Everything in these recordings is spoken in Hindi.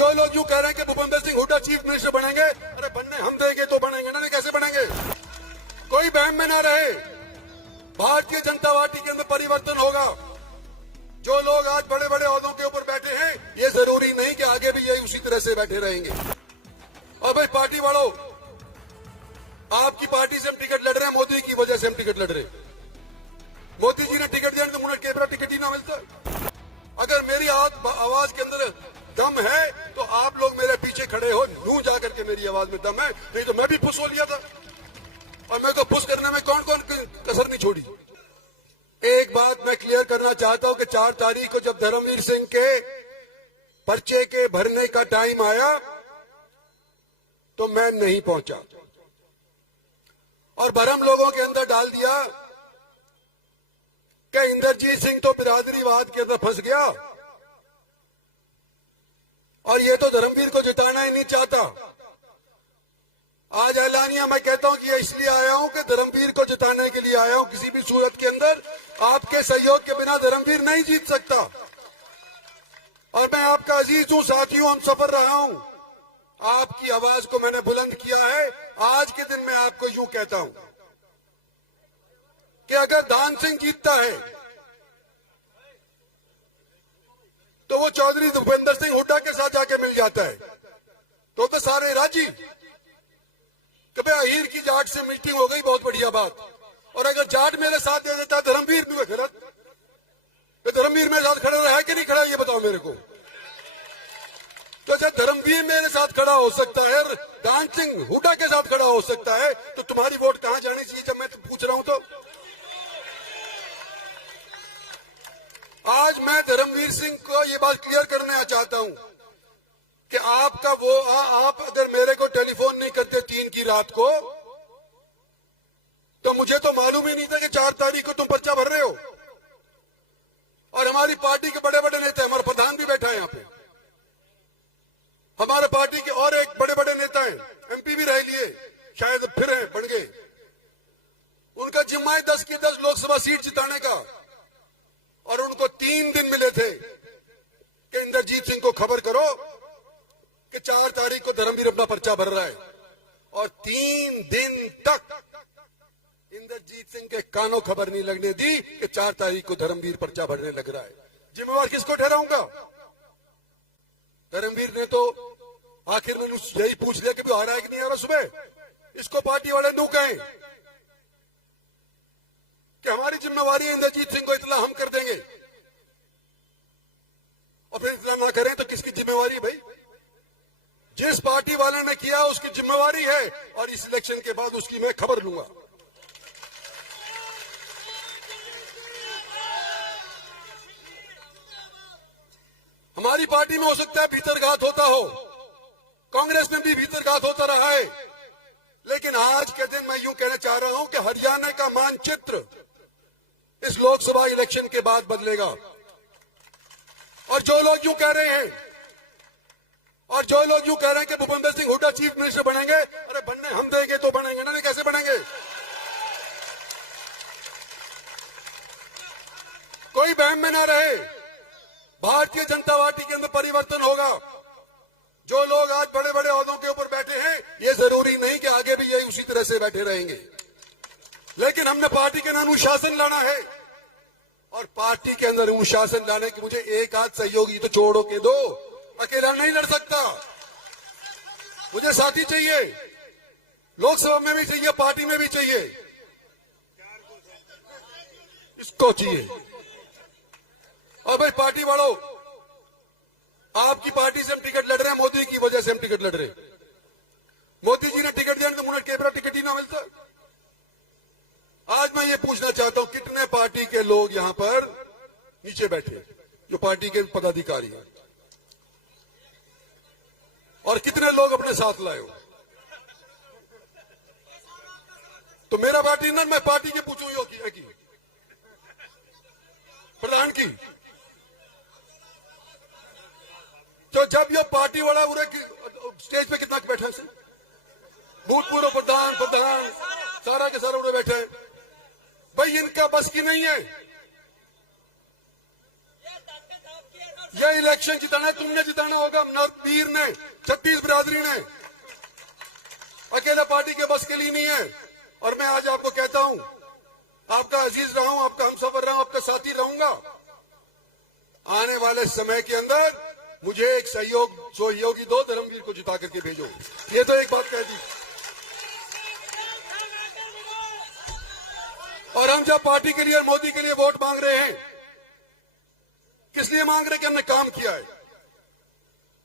जो लोग यूं कह रहे हैं कि भूपेंद्र सिंह हुड्डा चीफ मिनिस्टर बनेंगे, अरे बनने हम देंगे तो बनेंगे ना, नहीं कैसे बनेंगे? कोई वहम में ना रहे। भारतीय जनता पार्टी के अंदर परिवर्तन होगा। जो लोग आज बड़े बड़े ओहदों के ऊपर बैठे हैं, ये जरूरी नहीं कि आगे भी यही उसी तरह से बैठे रहेंगे। और भाई पार्टी वालों, आपकी पार्टी से हम टिकट लड़ रहे हैं, मोदी की वजह से हम टिकट लड़ रहे हैं। मोदी जी ने टिकट दिया तो मुझे केबरा टिकट ही ना मिलता। अगर मेरी आवाज के अंदर दम है तो आप लोग मेरे पीछे खड़े हो, नू जाकर के मेरी आवाज में दम है, नहीं तो मैं भी पुश हो लिया था। और मैं को पुश करने में कौन कौन कसर नहीं छोड़ी। एक बात मैं क्लियर करना चाहता हूं कि 4 तारीख को जब धर्मवीर सिंह के पर्चे के भरने का टाइम आया तो मैं नहीं पहुंचा और भरम लोगों के अंदर डाल दिया कि इंद्रजीत सिंह तो बिरादरीवाद के अंदर फंस गया और ये तो धर्मवीर को जिताना ही नहीं चाहता। आज ऐलानिया मैं कहता हूं कि इसलिए आया हूं कि धर्मवीर को जिताने के लिए आया हूं। किसी भी सूरत के अंदर आपके सहयोग के बिना धर्मवीर नहीं जीत सकता। और मैं आपका अजीज हूं, साथियों, हम सफर रहा हूं। आपकी आवाज को मैंने बुलंद किया है। आज के दिन मैं आपको यूं कहता हूं कि अगर दान सिंह जीतता है तो वो चौधरी भूपेंद्र सिंह हुड्डा के साथ जाके मिल जाता है तो सारे राजी कि भाई अहीर की जाट से मीटिंग हो गई, बहुत बढ़िया बात। और अगर जाट मेरे साथ दे देता है, धर्मवीर भी गलत। धर्मवीर मेरे साथ खड़ा रहा है कि नहीं खड़ा, ये बताओ मेरे को। तो जब धर्मवीर मेरे साथ खड़ा हो सकता है, दान सिंह हुड्डा के साथ खड़ा हो सकता है, तो तुम्हारी वोट कहां जानी चाहिए? जब मैं पूछ रहा हूं तो आज मैं धर्मवीर सिंह को ये बात क्लियर करना चाहता हूं कि आपका वो आप अगर मेरे को टेलीफोन नहीं करते 3 की रात को तो मुझे तो मालूम ही नहीं था कि 4 तारीख को तुम पर्चा भर रहे हो। और हमारी पार्टी के बड़े बड़े नेता, हमारा प्रधान भी बैठा है यहाँ पे, हमारे पार्टी के और एक बड़े बड़े नेता हैं, एमपी भी रह लिए, शायद फिर है बन गए। उनका जिम्मा है 10 की 10 लोकसभा सीट जिताने का। और उनको 3 दिन मिले थे कि इंद्रजीत सिंह को खबर करो कि 4 तारीख को धर्मवीर अपना पर्चा भर रहा है। और 3 दिन तक इंद्रजीत सिंह के कानों खबर नहीं लगने दी कि 4 तारीख को धर्मवीर पर्चा भरने लग रहा है। जिम्मेवार किसको ठहराऊंगा? धर्मवीर ने तो आखिर में यही पूछ लिया कि आ रहा है कि नहीं आ रहा सुबह। इसको पार्टी वाले नू कहें कि हमारी जिम्मेवारी है, इंद्रजीत सिंह को इतना हम कर देंगे। और फिर इतना ना करें तो किसकी जिम्मेवारी भाई? जिस पार्टी वाले ने किया उसकी जिम्मेवारी है और इस इलेक्शन के बाद उसकी मैं खबर लूंगा। हमारी पार्टी में हो सकता है भीतरघात होता हो, कांग्रेस में भी भीतरघात होता रहा है, लेकिन आज के दिन मैं यूं कहना चाह रहा हूं कि हरियाणा का मानचित्र इस लोकसभा इलेक्शन के बाद बदलेगा। और जो लोग यूं कह रहे हैं कि भूपेंद्र सिंह हुड्डा चीफ मिनिस्टर बनेंगे, अरे बनने हम देंगे तो बनेंगे ना, नहीं कैसे बनेंगे? कोई वहम में ना रहे। भारतीय जनता पार्टी के अंदर परिवर्तन होगा। जो लोग आज बड़े बड़े ओहदों के ऊपर बैठे हैं, ये जरूरी नहीं कि आगे भी यही उसी तरह से बैठे रहेंगे। लेकिन हमने पार्टी के अंदर अनुशासन लाना है। और पार्टी के अंदर अनुशासन लाने की मुझे एक आध सहयोगी तो छोड़ो के दो, अकेला नहीं लड़ सकता। मुझे साथी चाहिए, लोकसभा में भी चाहिए, पार्टी में भी चाहिए, इसको चाहिए। और भाई पार्टी वालों, आपकी पार्टी से हम टिकट लड़ रहे हैं, मोदी की वजह से हम टिकट लड़ रहे हैं। मोदी जी ने टिकट दिया तो मुझे केबरा टिकट ही ना मिलता। आज मैं ये पूछना चाहता हूं, कितने पार्टी के लोग यहां पर नीचे बैठे जो पार्टी के पदाधिकारी हैं, और कितने लोग अपने साथ लाए हो? तो मेरा पार्टी ना, मैं पार्टी की पूछूं यो की प्रधान की। तो जब ये पार्टी वाला पूरे स्टेज पे कितना बैठा है, भूतपूर्व प्रधान सारा के सारा उड़े बैठे हैं। भाई इनका बस की नहीं है। ये इलेक्शन जिताना है, तुमने जिताना होगा, नरपीर ने, 36 बिरादरी ने। अकेला पार्टी के बस के लिए नहीं है। और मैं आज आपको कहता हूं, आपका अजीज रहा हूं, आपका हमसफर रहा हूं, आपका साथी रहूंगा। आने वाले समय के अंदर मुझे एक सहयोगी दो, धर्मवीर को जिता करके भेजो। ये तो एक बात कह दी। और हम जब पार्टी के लिए और मोदी के लिए वोट मांग रहे हैं, किस लिए मांग रहे हैं कि हमने काम किया है।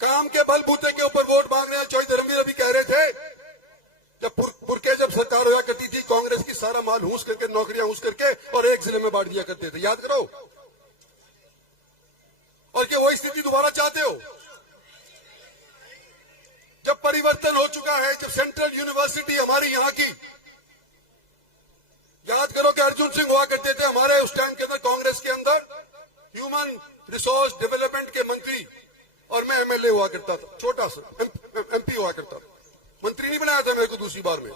काम के बलबूते के ऊपर वोट मांग रहे हैं। चौधरी धर्मवीर अभी कह रहे थे, जब पुरके जब सरकार हुआ करती थी, कांग्रेस की सारा माल हूस करके, नौकरियां हूस करके और एक जिले में बांट दिया करते थे, याद करो। और क्या वही स्थिति दोबारा चाहते हो? जब परिवर्तन हो चुका है, जब सेंट्रल यूनिवर्सिटी हमारी यहां की, याद करो कि अर्जुन सिंह हुआ करते थे हमारे उस टाइम के अंदर, कांग्रेस के अंदर ह्यूमन रिसोर्स डेवलपमेंट के मंत्री, और मैं एमएलए हुआ करता था, छोटा सा एमपी हुआ करता था। मंत्री नहीं बनाया था मेरे को दूसरी बार में।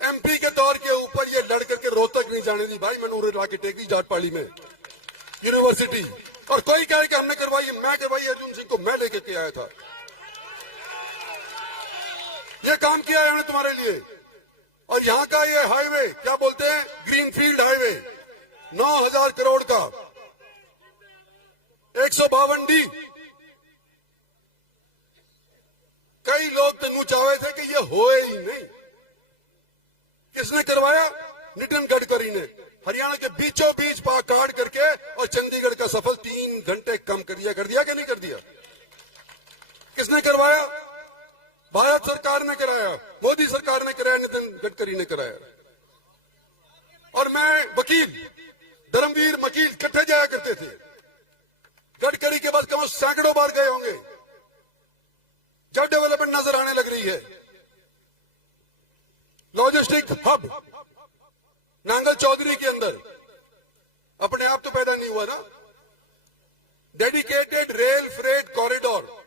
एमपी के तौर के ऊपर ये लड़ करके रोहतक नहीं जाने दी भाई, मैंने ला के टेक दी जाटपाड़ी में यूनिवर्सिटी। और कोई कहे कि हमने करवाई, मैं करवाई, अर्जुन सिंह को मैं लेकर के आया था। ये काम किया है हमने तुम्हारे लिए। और यहां का ये हाईवे क्या बोलते हैं, ग्रीनफील्ड हाईवे, 9,000 करोड़ का, 152D। कई लोग तो चाहे थे कि ये होए ही नहीं। किसने करवाया? नितिन गडकरी ने। हरियाणा के बीचों बीच काट करके और चंडीगढ़ का सफर 3 घंटे कम कर दिया कि नहीं कर दिया? किसने करवाया? भारत सरकार ने कराया, मोदी सरकार ने कराया, नितिन गडकरी ने कराया। और मैं वकील, धर्मवीर वकील इकट्ठे जाया करते थे। गडकरी के बाद कम सैकड़ों बार गए होंगे। जब डेवलपमेंट नजर आने लग रही है, लॉजिस्टिक हब नांगल चौधरी के अंदर अपने आप तो पैदा नहीं हुआ ना। डेडिकेटेड रेल फ्रेट कॉरिडोर,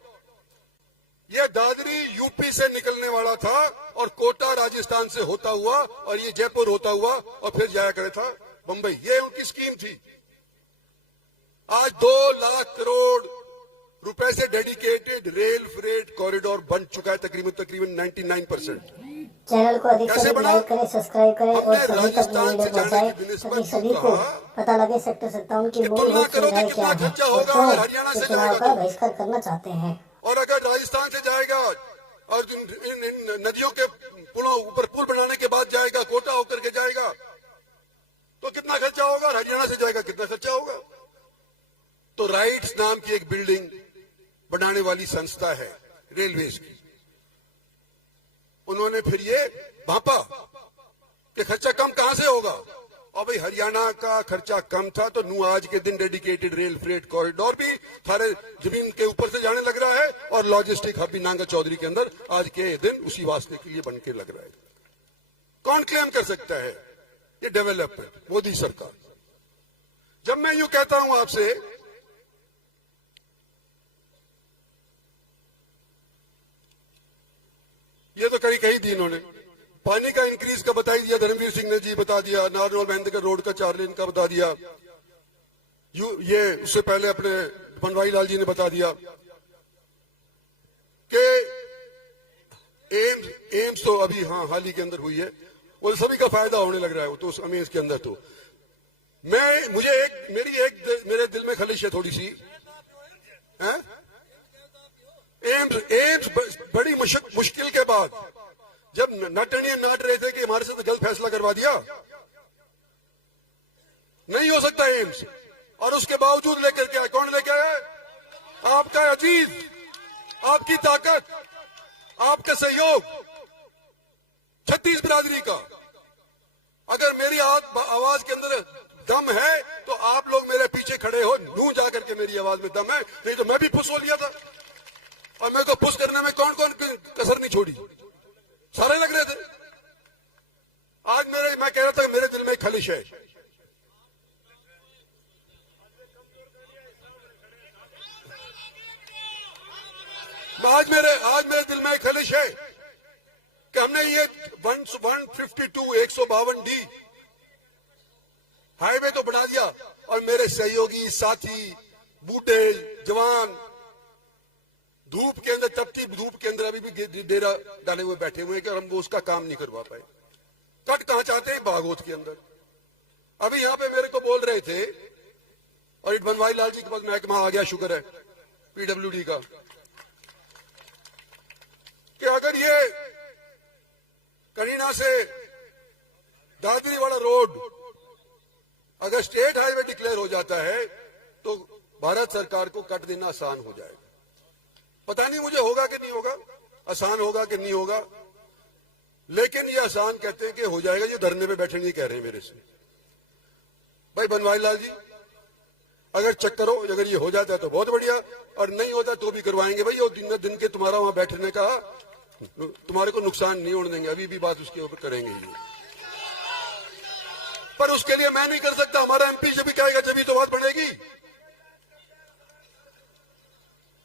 यह दादरी यूपी से निकलने वाला था और कोटा राजस्थान से होता हुआ और ये जयपुर होता हुआ और फिर जाया करे था बंबई। ये उनकी स्कीम थी। आज 2 लाख करोड़ रुपए से डेडिकेटेड रेल फ्रेट कॉरिडोर बन चुका है, तकरीबन 99%। चैनल को अधिक से अधिक लाइक करें, सब्सक्राइब करें और सभी तक वीडियो पहुंचाएं ताकि सभी को पता लगे सेक्टर 57 की मूलभूत सुविधाएं क्या है और चुनाव का बहिष्कार करना चाहते हैं। और अगर राजस्थान से जाएगा और इन नदियों के पुलों ऊपर पुल बनाने के बाद जाएगा, कोटा होकर के जाएगा, तो कितना खर्चा होगा? हरियाणा से जाएगा कितना खर्चा होगा? तो राइट्स नाम की एक बिल्डिंग बनाने वाली संस्था है रेलवेज की, उन्होंने फिर ये भापा कि खर्चा कम कहां से होगा। और भाई हरियाणा का खर्चा कम था तो नू आज के दिन डेडिकेटेड रेल फ्रेट कॉरिडोर भी थारे जमीन के ऊपर से जाने लग रहा है और लॉजिस्टिक हब भी नांगल चौधरी के अंदर आज के दिन उसी वास्ते के लिए बन के लग रहा है। कौन क्लेम कर सकता है ये डेवलपमेंट? मोदी सरकार। जब मैं यूं कहता हूं आपसे, ये तो कही थी इन्होंने, पानी का इंक्रीज का बता दिया, धर्मवीर सिंह ने जी बता दिया, नारनौल महेंद्रगढ़ रोड का 4 लेन का बता दिया, ये उससे पहले अपने बनवारी लाल जी ने बता दिया कि एम्स तो अभी हाल ही के अंदर हुई है, वो सभी का फायदा होने लग रहा है। तो उस एम्स के अंदर तो मेरे दिल में खलिश है थोड़ी सी। एम्स बड़ी मुश्किल के बाद जब नटनिया नाट रहे थे कि हमारे साथ गलत फैसला करवा दिया, नहीं हो सकता एम्स, और उसके बावजूद लेकर के आए। कौन लेकर आया? आपका अजीज, आपकी ताकत, आपका सहयोग, 36 बिरादरी का। अगर मेरी आवाज के अंदर दम है तो आप लोग मेरे पीछे खड़े हो, नू जाकर के मेरी आवाज में दम है, नहीं तो मैं भी फुस हो लिया था। और मेरे को फुस करने में कौन कौन कसर नहीं छोड़ी, सारे लग रहे थे। आज मैं कह रहा था मेरे दिल में खलिश है। आज मेरे दिल में खलिश है कि हमने ये 152 हाईवे तो बना दिया और मेरे सहयोगी साथी बूढ़े जवान धूप के अंदर, तपती धूप के अंदर अभी भी डेरा डाले हुए बैठे हुए हैं कि हम उसका काम नहीं करवा पाए। कट कहां चाहते हैं? बागोत के अंदर। अभी यहां पे मेरे को बोल रहे थे, और बनवारी लाल जी के पास महकमा आ गया, शुक्र है पीडब्ल्यूडी का, कि अगर ये करीना से दादरी वाला रोड अगर स्टेट हाईवे डिक्लेयर हो जाता है तो भारत सरकार को कट देना आसान हो जाएगा। पता नहीं मुझे होगा कि नहीं होगा, आसान होगा कि नहीं होगा, लेकिन ये आसान कहते हैं कि हो जाएगा। ये धरने पे बैठे नहीं कह रहे हैं मेरे से। भाई बनवारी लाल जी, अगर चेक करो, अगर ये हो जाता है तो बहुत बढ़िया, और नहीं होता तो भी करवाएंगे। भाई वो दिन के तुम्हारा वहां बैठने का तुम्हारे को नुकसान नहीं होने देंगे। अभी भी बात उसके ऊपर करेंगे ही, पर उसके लिए मैं नहीं कर सकता। हमारा एमपी जब भी कहेगा जब भी तो बात बढ़ेगी।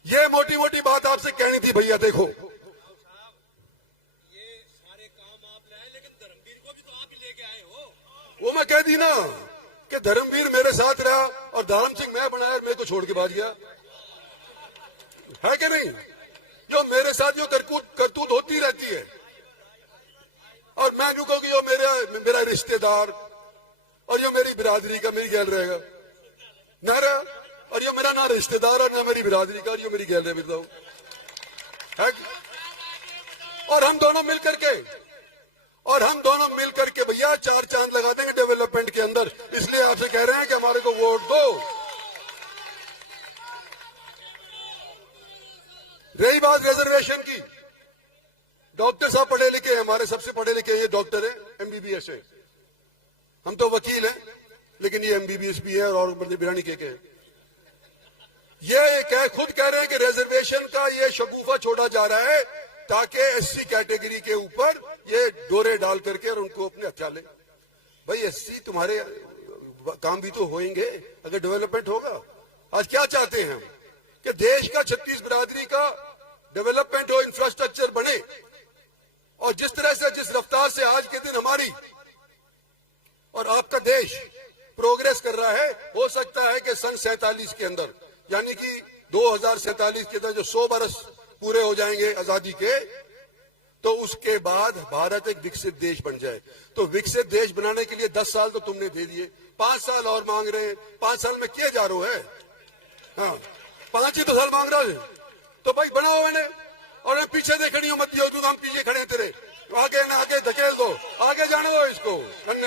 ये मोटी मोटी बात आपसे कहनी थी भैया। देखो, ये सारे काम आप लाए, लेकिन धर्मवीर को भी तो आप ही लेके आए हो। वो मैं कह दी ना कि धर्मवीर मेरे साथ रहा और धाम सिंह मैं बनाया, मेरे को छोड़ के भाग गया, है कि नहीं? जो मेरे साथ जो करतूत होती रहती है, और मैं रुको कि जो मेरा रिश्तेदार और जो मेरी बिरादरी का मेरी गैल रहेगा ना रहा, और ये मेरा ना रिश्तेदार और ना मेरी बिरादरी का, और ये मेरी गैल रहे बताओ है। और हम दोनों मिल करके भैया 4 चांद लगा देंगे डेवलपमेंट के अंदर। इसलिए आपसे कह रहे हैं कि हमारे को वोट दो। रही बात रिजर्वेशन की, डॉक्टर साहब पढ़े लिखे हैं, हमारे सबसे पढ़े लिखे ये डॉक्टर है, एमबीबीएस है। हम तो वकील हैं, लेकिन ये एमबीबीएस भी है और बिरानी के हैं। ये खुद कह रहे हैं कि रिजर्वेशन का ये शगुफा छोड़ा जा रहा है ताकि एससी कैटेगरी के ऊपर ये डोरे डाल करके और उनको अपने हथियार ले। भाई एससी तुम्हारे काम भी तो होंगे अगर डेवलपमेंट होगा। आज क्या चाहते हैं हम कि देश का 36 बिरादरी का डेवलपमेंट हो, इंफ्रास्ट्रक्चर बने, और जिस तरह से जिस रफ्तार से आज के दिन हमारी और आपका देश प्रोग्रेस कर रहा है, हो सकता है कि सन 47 के अंदर, यानी कि 2047 के अंदर जो 100 बरस पूरे हो जाएंगे आजादी के, तो उसके बाद भारत एक विकसित देश बन जाए। तो विकसित देश बनाने के लिए 10 साल तो तुमने दे दिए, 5 साल और मांग रहे हैं। 5 साल में किए जा रहे हैं, हाँ 5 ही तो साल मांग रहा है। तो भाई बनाओ मैंने, और मैं पीछे देखनी हो मत दियो, तू हम पीछे खड़े तेरे, आगे ना आगे धकेल दो, आगे जाने दो इसको। धन्यवाद।